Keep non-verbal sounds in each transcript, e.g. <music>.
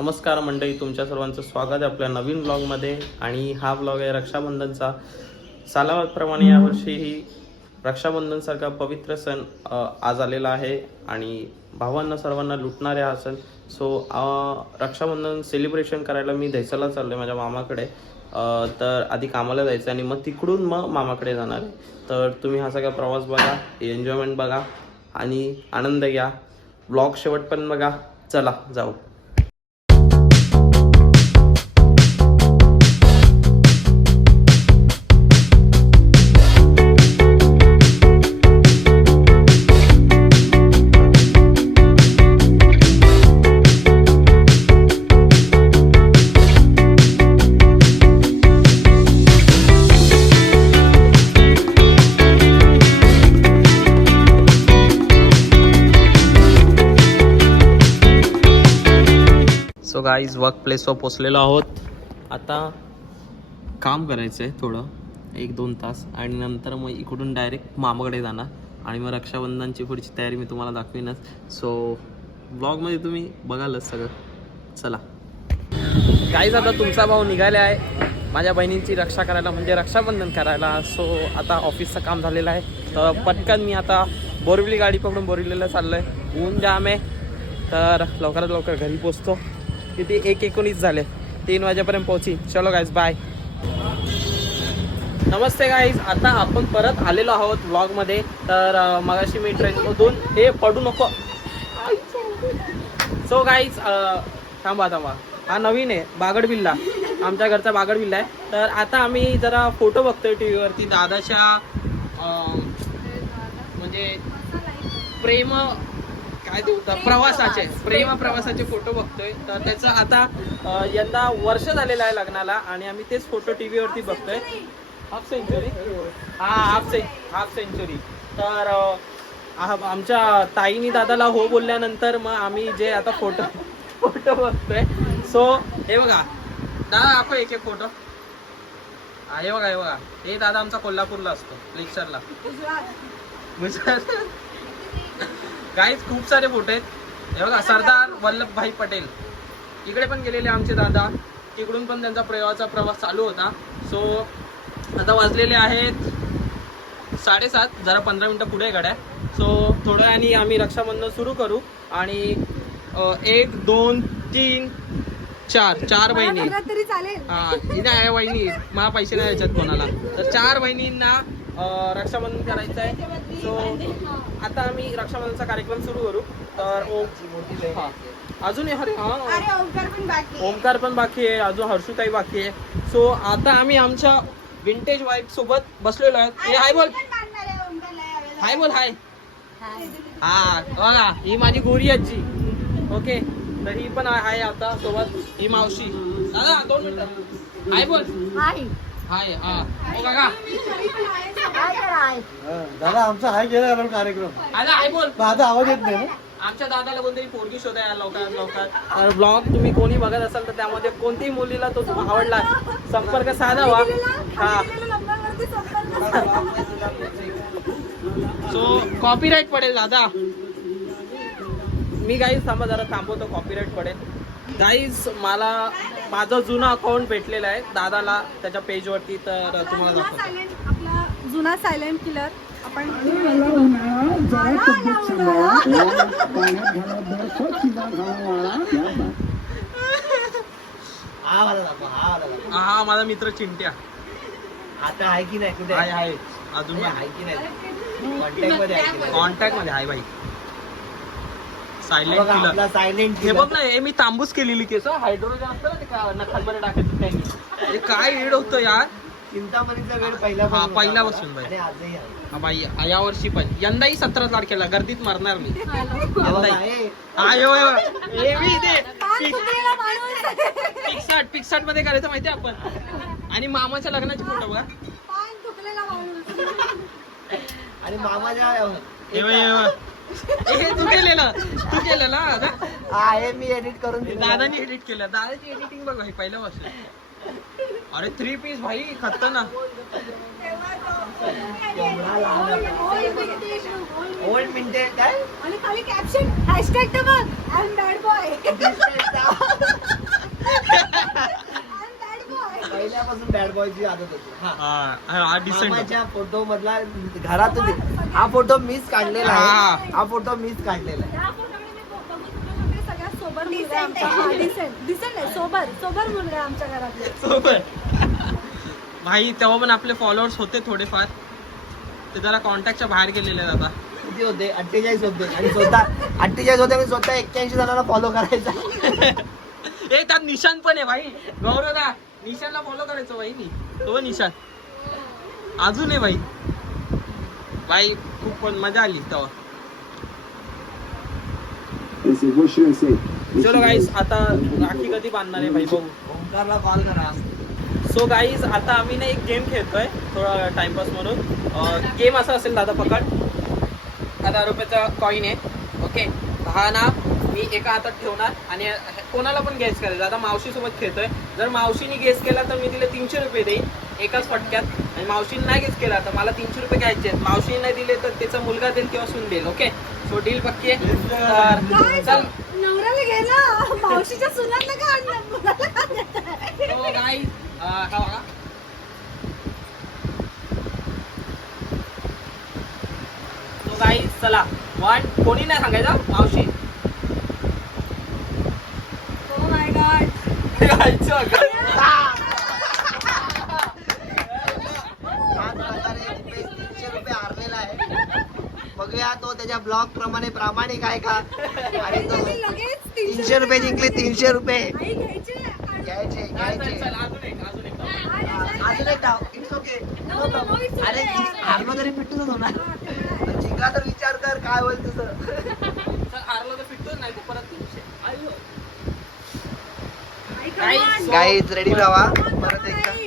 नमस्कार मंडळी तुमच्या सर्वांचं स्वागत आहे आपल्या नवीन ब्लॉगमध्ये आणि हा ब्लॉग आहे रक्षाबंधनचा. सालाप्रमाणे यावर्षीही रक्षाबंधनसारखा पवित्र सण आज आलेला आहे. आणि भावांना सर्वांना लुटणारे हा सण. सो रक्षाबंधन सेलिब्रेशन करायला मी दहिसरला चाललो आहे माझ्या मामाकडे. तर आधी कामाला जायचं आणि मग तिकडून मग मामाकडे जाणार आहे. तर तुम्ही हा सगळा प्रवास बघा एन्जॉयमेंट बघा आणि आनंद घ्या. ब्लॉग शेवट पण बघा. चला जाऊ. गाईज वर्क प्लेसवर पोचलेलो आहोत. आता काम करायचं आहे थोडं एक दोन तास. आणि नंतर मग इकडून डायरेक्ट मामाकडे जाणार. आणि मग रक्षाबंधनची पुढची तयारी मी तुम्हाला दाखवीनच. सो ब्लॉगमध्ये तुम्ही बघालच सगळं. चला. काहीच आता तुमचा भाऊ निघाला आहे. माझ्या बहिणींची रक्षा करायला म्हणजे रक्षाबंधन करायला. सो आता ऑफिसचं काम झालेलं आहे. तर पटकन मी आता बोरिवली गाडी पकडून बोरिवलीला चाललो आहे ऊन जाम आहे. तर लवकरात लवकर घरी पोचतो किती? एक एकोणीस झाले. तीन वाजेपर्यंत पोहोची चलो गाईज बाय नमस्ते गाईज आता आपण परत आलेलो आहोत ब्लॉगमध्ये तर मगाशी मी ट्रेनमधून हे पडू नको. सो गाईज थांबा थांबा. हा नवीन आहे बागड बिल्ला आमच्या घरचा बागड बिल्ला आहे. तर आता आम्ही जरा फोटो बघतोय टी व्हीवरती दादाच्या म्हणजे प्रेम काय होतं प्रवासाचे प्रेम प्रवासाचे फोटो बघतोय. तर त्याचं आता यंदा वर्ष झालेलं आहे लग्नाला आणि आम्ही तेच फोटो टी व्हीवरती बघतोय. हाफ सेंचुरी हा हाफ से हाफ सेंचुरी तर आमच्या ताईनी दादाला हो बोलल्यानंतर मग आम्ही जे आता फोटो फोटो बघतोय. सो हे बघा. दादा दाखव एक एक फोटो हा हे बघा हे बघा. हे दादा आमचा कोल्हापूरला असतो लेक्चरला गुजरात. काहीच खूप सारे फोटो आहेत. हे बघा सरदार वल्लभभाई पटेल. इकडे पण गेलेले आमचे दादा. तिकडून पण त्यांचा प्रवाहाचा प्रवास चालू होता. सो आता वाजलेले आहेत साडेसात. जरा पंधरा मिनटं पुढे गाड्या. सो थोड्या आणि आम्ही रक्षाबंधन सुरू करू. आणि एक दोन तीन चार. चार बहिणी. हा नाही आहे वहिनी. मला पैसे नाही याच्यात कोणाला. तर चार बहिणींना रक्षाबंधन करायचं आहे. सो आता आम्ही रक्षाबंधनचा कार्यक्रम सुरू करू. तर ओम अजून हे- अरे हा. अरे ओंकार पण बाकी आहे. ओमकार पण बाकी आहे. अजून हर्षुताई बाकी आहे. सो आता आम्ही आमच्या विंटेज वाईफ सोबत बसलेलो आहेत. हे हाय बोल. आहे. हाय बोल हाय. हाय. हा बघा ही माझी गोरी आजी. ओके तर ही पण आहे आता सोबत. ही मावशी. दादा दोन मिनिटं. हाय बोल. हाय. हाय हा. ओ काका. दादा आमचा हाय गेला आपण कार्यक्रम. हाय बोल. माझा आवाज येत नाही ना? आमच्या दादाला कोणतरी पोरगी शोधा यार लवकरात लवकर. तर ब्लॉग तुम्ही कोणी बघत असाल तर त्यामध्ये कोणतीही मुलीला तो तुम्हाला आवडला. संपर्क साधावा हा. सो कॉपीराईट पडेल दादा. मी गाईज थांबा जरा थांबवतो. कॉपीराईट पडेल. गाईज मला माझं जुनं अकाउंट भेटलेलं आहे दादाला त्याच्या पेजवरती तर तुम्हाला जुना दाखवतो आपला जुना सायलेंट किलर आपण हा हा हा हा माझा मित्र चिंट्या आता आहे की नाही कुठे आहे आहे अजून आहे की नाही कॉन्टॅक्टमध्ये आहे की नाही कॉन्टॅक्टमध्ये आहे बाई सायलेंट बघा, किलर आपला सायलेंट हे बघ ना हे मी तांबूस केलेली केस हायड्रोजन असतं ना ते का नखांमध्ये टाकायचं त्यांनी हे काय वेळ होतं यार. चिंतामणीचा वेळ पहिला हा, पहिल्यापासून बाई. आणि आजही आहे. हा बाई या वर्षी पण. यंदाही सतरा तारखेला गर्दीत मरणार मी. बघा, यंदाही. हे. हा यो यो. हे मी इथे. पाच फुटलेला माणूस. पिक्साट पिक्साटमध्ये करायचं माहितीये आपण. आणि मामाच्या लग्नाचे फोटो बघा. आणि मामाच्या हे बघ, हे बघ. हे तू केलेलं. तू केलं ना? दादा हा हे मी एडिट करून दिलं. दादानी एडिट केलं. दादाची एडिटिंग बघ भाई पहिल्या वर्षी. अरे थ्री पीस भाई खतरनाक. ओल्ड मिनिटे काय आणि खाली कॅप्शन हॅशटॅग तर बघ I am bad boy bad बॉयची आदत होती. हा. हा हा डिसेंट मामाच्या फोटो मधला घरातून हा फोटो मीच काढलेला आहे. हा. फोटो मीच काढलेला आहे. या फोटोकडे मी बघून तुला म्हणते सगळ्यात सोबर मुलगा आहे आमचा. हा, decent. Decent आहे, सोबर. सोबर मुलगा आहे आमच्या घरातले. सोबत भाई तेव्हा पण आपले फॉलोअर्स होते थोडेफार. ते जरा कॉन्टॅक्टच्या बाहेर गेलेले आहेत आता. किती होते. अठ्ठेचाळीस होते. आणि स्वतः अठ्ठेचाळीस होते मी स्वतः एक्क्याऐंशी जणांना फॉलो करायचा. <laughs> ए त्यात निशान पण आहे भाई. गौरव दा. निशानला फॉलो करायचो भाई मी. तो निशान अजून आहे भाई भाई खूप पण मजा आली तेव्हा. चलो गाईस आता राखी कधी बांधणार आहे भाई ओंकारला कॉल करा. सो गाईज आता आम्ही ना एक गेम खेळतोय थोडा टाइमपास म्हणून. गेम असा असेल दादा पकड. हजार रुपयाचा कॉईन आहे. ओके हा ना मी एका हातात ठेवणार आणि कोणाला पण गेस करायचं. आता मावशीसोबत खेळतोय. जर मावशीने गेस केला तर मी तिला तीनशे रुपये देईन एकाच फटक्यात. आणि मावशीने नाही गेस केला तर मला तीनशे रुपये घ्यायचे आहेत. मावशीने नाही दिले तर त्याचा मुलगा देईल किंवा सून देईल ओके सो डील पक्की आहे. तर काय? चल. हा चला. वन कोणी नाही सांगायचं मावशी Oh my God. गायचं का? याच प्रकारे रुपेश तीनशे रुपये हारलेला आहे बघूया तो त्याच्या ब्लॉग प्रमाणे प्रामाणिक आहे का आणि तो तीनशे रुपये जिंकले तीनशे रुपये घ्यायचे घ्यायचे अजून एक, डाव इट्स ओके अरे हारलो तरी पिटूनच होणार जिंकला तर विचार कर काय होईल तुझं हारलो तर पिटतोच नाही परत तीनशे. आयो. आई, come Guys, on. Guys ready राहा परत एकदा. आई.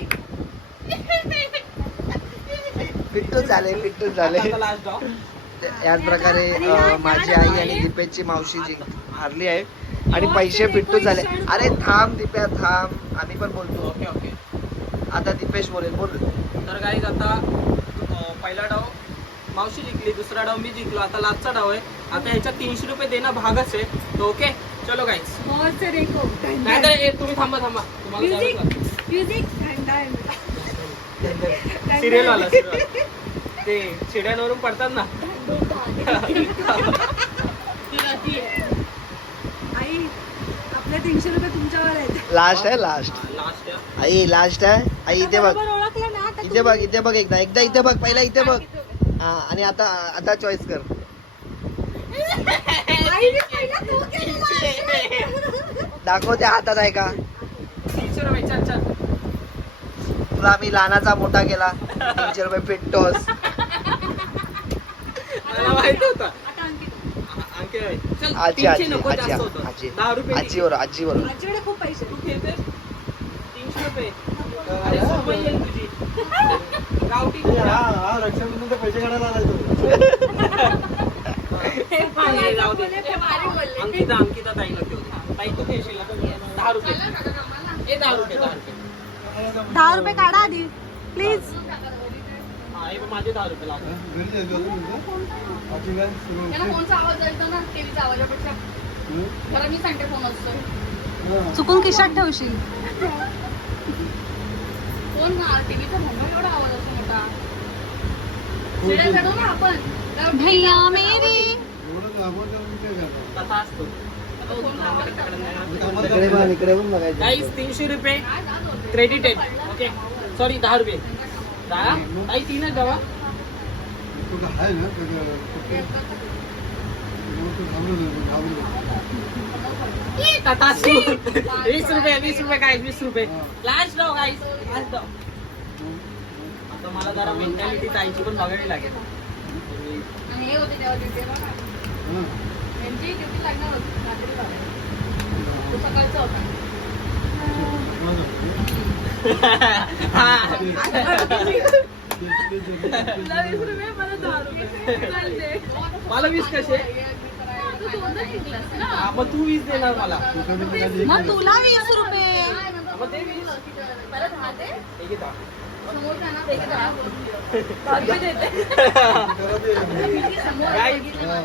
पिट्टूच झाले. पिट्टूच झाले. याच प्रकारे माझी आई आणि दीपेशची मावशी जिंक हारली आहे. आणि पैसे पिट्टू झाले. अरे थांब दीप्या थांब. आम्ही पण बोलतो. Okay okay. आता दीपेश बोलेल बोल. तर गाईज आता पहिला डाव. मावशी जिंकली दुसरा डाव मी जिंकलो. आता लास्टचा डाव आहे. आता ह्याच्यात तीनशे रुपये देणं भागच आहे. तर ओके? चलो बहुत से देखो. तुम्ही थांबा थांबा. तुम्हाला म्युझिक. म्युझिक. सिरियल. ते चिड्यांवरून पडतात ना. <laughs> आई आपले तीनशे रुपये तुमच्यावर आहेत. लास्ट आहे लास्ट लास्ट आई लास्ट आहे. आई इथे बघ. बरोबर ओळखलं ना आता इथे बघ इथे बघ एकदा. एकदा इथे बघ पहिला इथे बघ. हा आणि आता आता चॉईस कर. <laughs> पहिला तो केलेला. दाखव त्या हातात आहे का? तीनशे रुपये चल चल. तुला मी लहानाचा मोठा केला. तीनशे रुपये मला माहीत होतं. चल आजी तीनशे आजी नको आजी जास्त होतं. आजी. दहा रुपये आजी बरोबर आजी बरोबर माझ्याकडे खूप पैसे. तू खेळतेस तीनशे रुपये. अरे सुरमई येईल तुझी. गावठी पैसे काढायला <laughs> हे. अंकिता अंकिता ताईला दहा रुपये. दहा रुपये दहा रुपये. दहा रुपये काढा आधी. प्लीज हा हे बघ, माझे दहा रुपये लागले. त्याला फोनचा आवाज येतो ना टीव्हीचा आवाजापेक्षा बरं मी सांगते फोन असतो. चुकून खिशात ठेवशील. फोन ना टीव्हीचा मोबाईल एवढा आवाज असतो मोठा. आपण. भैया मेरी. तसा असतो. इकडे पण इकडे पण बघायचं. तीनशे रुपये क्रेडिटेड ओके सॉरी दहा रुपये. दहा? तीनच द्यावा वीस रुपये वीस रुपये काय वीस रुपये. लास्ट डाव गाईस लास्ट आता मला जरा मेंटॅलिटी ताईची पण बघावी लागेल. आणि होते तेव्हा ड्युटी बघा यांची ड्युटी लागणार होती रात्री बारा. तो सकाळचा होता. तुला वीस रुपये मला दहा रुपये चालते. मला वीस कसे तू दोनदा जिंकलास ना मग तू वीस देणार मला मग तुला वीस रुपये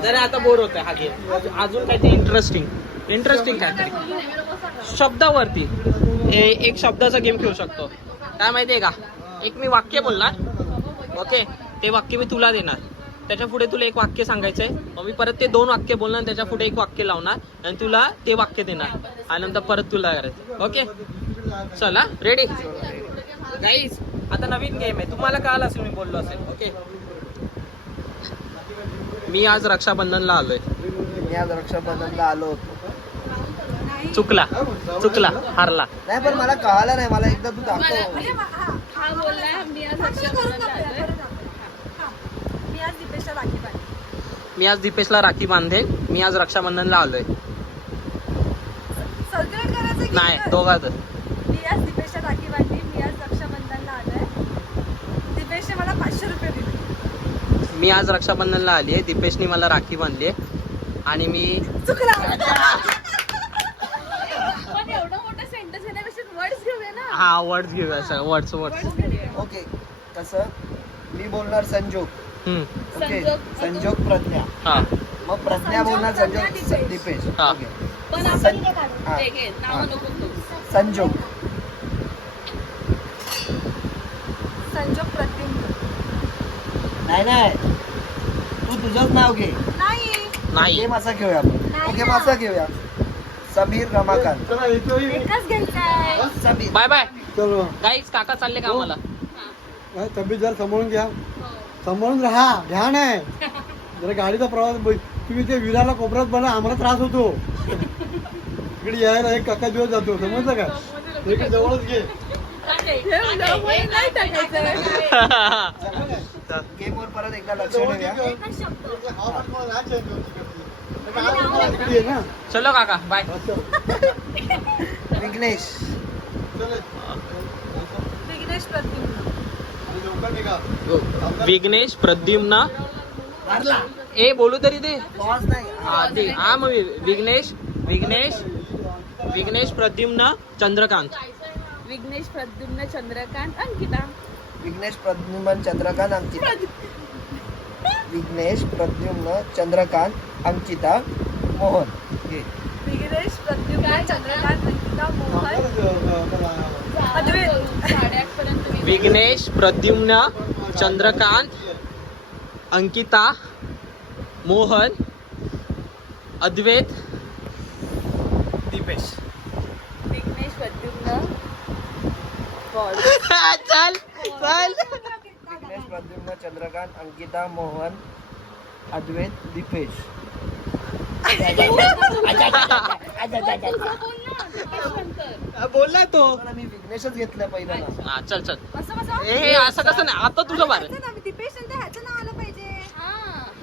जरा आता बोर होत हा गेम अजून काहीतरी इंटरेस्टिंग इंटरेस्टिंग काहीतरी शब्दावरती. एक शब्दाचा गेम खेळू शकतो. काय माहितीये का? एक मी वाक्य बोलणार. ओके ते वाक्य मी तुला देणार. त्याच्या पुढे तुला एक वाक्य सांगायचंय. मग मी परत ते दोन वाक्य बोलणार त्याच्या पुढे एक वाक्य लावणार आणि तुला ते वाक्य देणार. आणि नंतर परत तुला करायचं. ओके चला रेडी गाईज आता नवीन गेम आहे. तुम्हाला कळालं असेल मी बोललो असेल. ओके मी आज रक्षाबंधनला आलोय. मी आज रक्षाबंधनला आलो होतो. चुकला. चुकला. हारला. नाही पण मला कळालं नाही. मला एकदा तू दाखव. मा- हा, हा आज दीपेशला राखी बांधली मी आज दीपेशला राखी बांधेल मी आज रक्षाबंधनला आलोय. नाही? दोघात मी आज दीपेशला राखी बांधली मी आज रक्षाबंधनला आलोय दीपेशने मला पाचशे रुपये दिले. मी आज रक्षाबंधनला आली आहे. दीपेशनी मला राखी बांधली आहे. आणि मी चुकला. पण एवढं मोठं सेंटेन्स येण्यापेक्षा वर्ड्स घेऊया ना. हा वर्ड्स घेऊया वर्ड्स वर्ड्स वर्ड्स ओके. कसं? मी बोलणार संजोग. ओके. संजोग. प्रज्ञा. हा. मग प्रज्ञा बोलणार संजोग दीपेश. हा. हा. हे संजोग प्रद्युम्न नाही नाही. तू तुझंच नाव घे. नाही. नाही. गेम असा खेळूया आपण. नाही ओके ना. असा घेऊया समीर रमाकांत. एकच घ्यायचा आहे समीर. Bye bye. चलो गाईच काका चालले का मला काय तब्येत जरा सांभाळून घ्या. सांभाळून राहा. ध्यान आहे जरा गाडीचा प्रवास ब- तुम्ही ते विराला कोपऱ्यात बना आम्हाला त्रास होतो. इकडे यायला एक काका दिवस जातो समजलं का? इकडे जवळच घे. नाही <laughs> गेमवर परत एकदा लक्ष ठेवूया. ना? चलो काका बाय असं. विघ्नेश. विघ्नेश प्रद्युम्न विघ्नेश प्रद्युम्न ए बोलू तरी ते पॉज हा ते हा मग वि- विघ्नेश विघ्नेश विघ्नेश प्रद्युम्न चंद्रकांत. विघ्नेश प्रद्युम्न चंद्रकांत अंकिता. विघ्नेश प्रद्युम्न चंद्रकांत अंकिता. विघ्नेश प्रद्युम्न चंद्रकांत अंकिता मोहन. घे. विघ्नेश प्रद्युम्न चंद्रकांत अंकिता मोहन. अद्वैत. विघ्नेश प्रद्युम्न चंद्रकांत अंकिता मोहन. अद्वैत. दीपेश. विघ्नेश प्रद्युम्न. <laughs> बॉल. चल. चल विघ्नेश प्रद्युम्न चंद्रकांत अंकिता मोहन अद्वैत दीपेश. बोलला तो. मी विघ्नेशच घेतलं पहिला हा चल चल. असं कसं ए हे असं कसं नाही आता तुझं बार. ह्याचं नाव- दीपेश नंतर ह्याचं नाव आलं पाहिजे. हा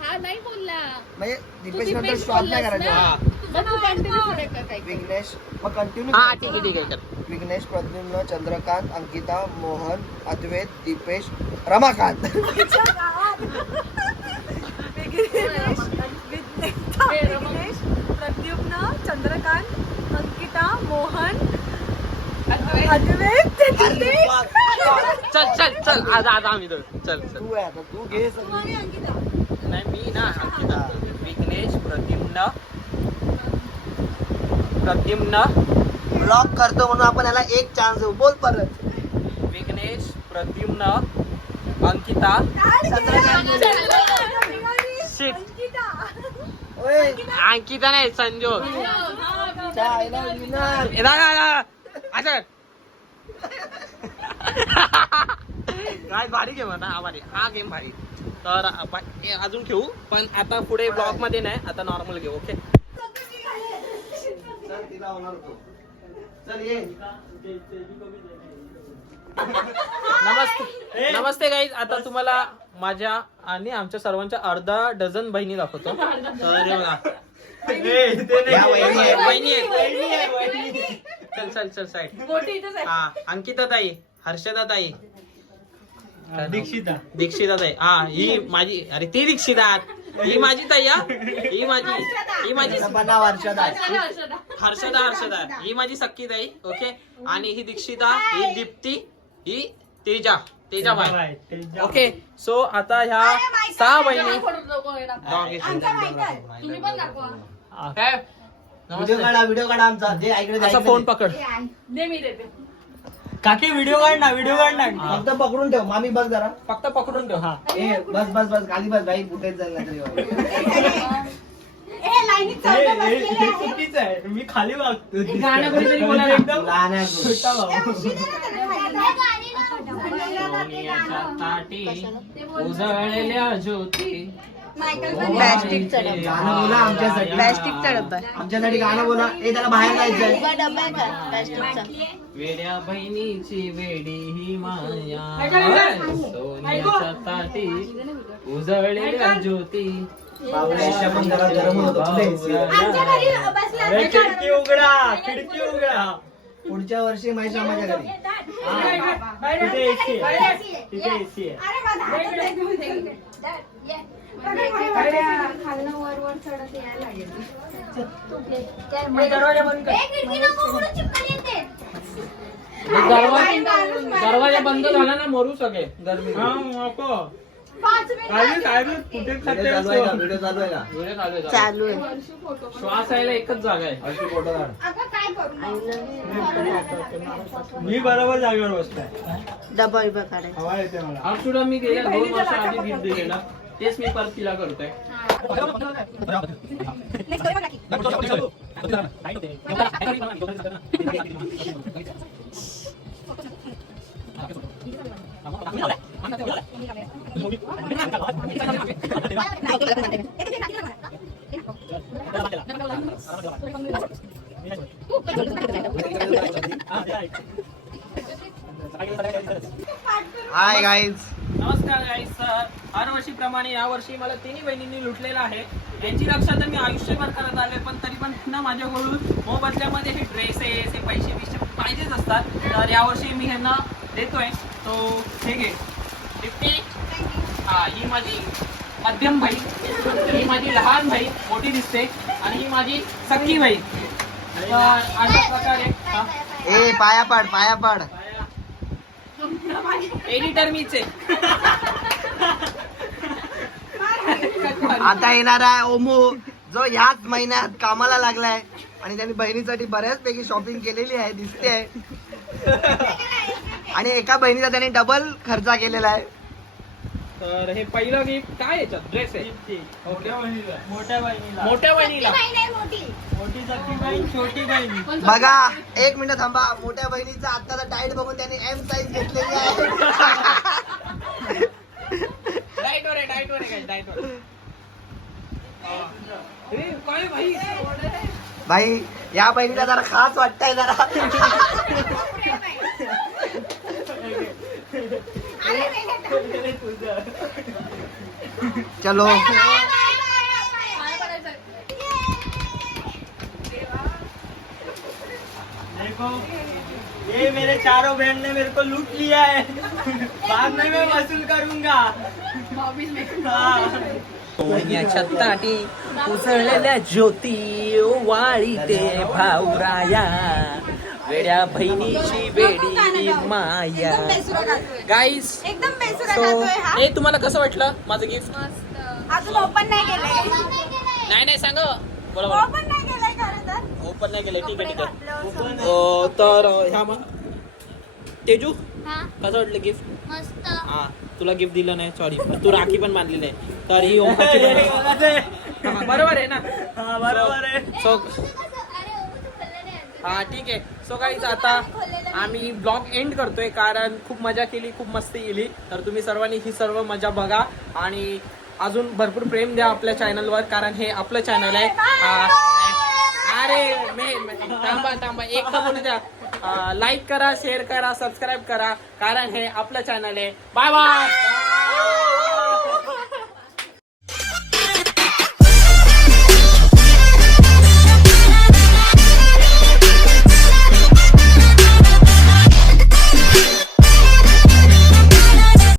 हा नाही बोलला. म्हणजे दीपेश नंतर स्टॉप नाही करायचा. मग तू कंटिन्यू पुढे कर काही विघ्नेश मग कंटिन्यू हा ठीक आहे ठीक आहे विघ्नेश प्रद्युम्न चंद्रकांत अंकिता मोहन अद्वैत दीपेश रमाकांत प्रद्युम्न चंद्रकांत अंकिता मोहन अद्वैत दीपेश. चल चल चल आज आज आम्ही दोघं. चल चल तू आहे आता तू घे सगळी. नाही मी ना अंकिता विघ्नेश प्रद्युम्न प्रद्युम्न ब्लॉक करतो म्हणून आपण याला एक चान्स देऊ बोल परत विघ्नेश प्रद्युम्न अंकिता. अंकिता ओय अंकिता नाही संजोग. ए. असं काय भारी गेम होता हा भारी हा गेम भारी तर आपण हे अजून खेळू पण आता पुढे ब्लॉकमध्ये नाही आता नॉर्मल घेऊ ओके तिला होणार होतो. चल ये. नमस्ते. नमस्ते गाईज आता तुम्हाला माझ्या आणि आमच्या सर्वांच्या अर्धा डझन बहिणी दाखवतो. हे आहेत. आहेत. चल चल चल साईड. मोठी इथेच आहे. हा अंकिता ताई हर्षदा ताई दीक्षिता. दीक्षिता ताई हा ही माझी अरे ती दीक्षिता. ही माझी ताई हा? ही माझी. ही माझी हर्षद. हर्षदा, हर्षदा. हर्षदा हर्षदा. ही माझी सख्खी ताई ओके? आणि ही दीक्षिता ही दीप्ती ही Teja Teja bye okay? So आता ह्या सहा बहिणी? व्हिडिओ. काढा आमचा. दे ऐकडे असा फोन पकड. दे मी देते. काकी व्हिडिओ काढ ना व्हिडिओ काढ ना. फक्त पकडून ठेव मामी बस जरा. फक्त पकडून ठेव. हा. ए बस बस बस खाली बस बाई कुठेच जाईल नाही तरी बाबा. चुकीचं आहे. मी खाली वागतो गाणं कोणीतरी बोलायला एकदम. <laughs> छोटा भाऊ. सोनियाच्या ताटी उजळलेल्या ज्योती. प्लॅस्टिक गाणं बोला आमच्यासाठी. डब्बा आमच्यासाठी गाणं बोला. ए त्याला बाहेर जायचंय. वेड्या बहिणीची वेडी ही माया. सोन्याच्या ताटी. उजळलेल्या ज्योती. बावळ्याच्या पण जरा गरम होत. होतं पुढे. अरे खिडकी उघडा खिडकी उघडा. पुढच्या वर्षी माहिती माझ्या घरी. तिथे एसी आहे. तिथे एसी आहे. दरवाजा बंद कर दरवाजा दरवाजा बंद झाला ना मरू सगळे. गरमी. नको काय काय कुठे व्हिडिओ चालू आहे का? व्हिडिओ चालू आहे का? चालू आहे श्वास यायला एकच जागा आहे. अशी फोटो काढ. मी बरोबर जागेवर बसलाय. डबा बिबा काढायचा. हवा येते मला. हा सुद्धा मी गेल्या दोन वर्ष आधी गिफ्ट दिलेला. तेच मी परत तिला करतोय. हाय गाईज हरवर्षीप्रमाणे यावर्षी मला तिन्ही बहिणींनी लुटलेलं आहे. यांची लक्षात तर मी आयुष्यभर करत आलोय पण तरी पण पुन्हा माझ्याकडून मोबदल्यामध्ये हे ड्रेसेस हे पैसे बिशे पाहिजेच असतात. तर यावर्षी मी ह्यांना देतोय. तो हे घे. हा ही माझी मध्यम बहीण. ही माझी लहान बहीण मोठी दिसते. आणि ही माझी सख्खी बहीण. तर अशा प्रकारे. ए पाया पाड पाया पाड. एडिटर मीच आहे. <laughs> आता येणार आहे ओमू जो ह्याच महिन्यात कामाला लागलाय. आणि त्यांनी बहिणीसाठी बऱ्याचपैकी शॉपिंग केलेली आहे दिसते आहे. आणि एका बहिणीचा त्यांनी डबल खर्च केलेला आहे. तर हे पहिलं गिफ्ट काय याच्यात? ड्रेस आहे. मोठ्या बहिणीला. मोठ्या बहिणीला. मोठ्या बहिणीला. मोठी सख्खी बहीण छोटी बहीण. बघा एक मिनिट थांबा. मोठ्या बहिणीचा आत्ताचा डाएट बघून त्यांनी एम साईज घेतलेली आहे. डाएट वर आहे डाएट वर आहे डाएट वर. भाई भाई या बहिणीला जरा खास वाटतंय जरा. चलो. देखो ये मेरे चारों बहन ने मेरे को लूट लिया है। बाद में मैं वसूल करूँगा। हाँ। सोन्याच्या ताटी उसळलेल्या ज्योती वाळी ते भाऊराया. वेड्या बहिणीची वेडी माया. गाईस एकदम बेसुरा तुम्हाला कसं वाटलं माझं गिफ्ट अजून ओपन नाही केलंय नाही नाही सांग हो. बोला ओपन नाही केलंय खरं तर ओपन नाही केलं ठीक आहे ठीक आहे. तर ह्या मग तेजू? कसं वाटलं गिफ्ट मस्त. हा तुला गिफ्ट दिलं नाही सॉरी तू राखी पण बांधली नाही. तर ही ओमकाची. हा, बरोबर आहे ना? हाँ, बरोबर आहे. सो हा ठीक आहे. सो काहीच आता आम्ही ब्लॉग एंड करतोय कारण खूप मजा केली खूप मस्ती केली. तर तुम्ही सर्वांनी ही सर्व मजा बघा आणि अजून भरपूर प्रेम द्या आपल्या चॅनलवर कारण हे आपलं चॅनल आहे. अरे मे थांबा थांबा. एक तर बोलू द्या. लाईक करा शेअर करा सबस्क्राईब करा. कारण हे आपलं चॅनल आहे. Bye bye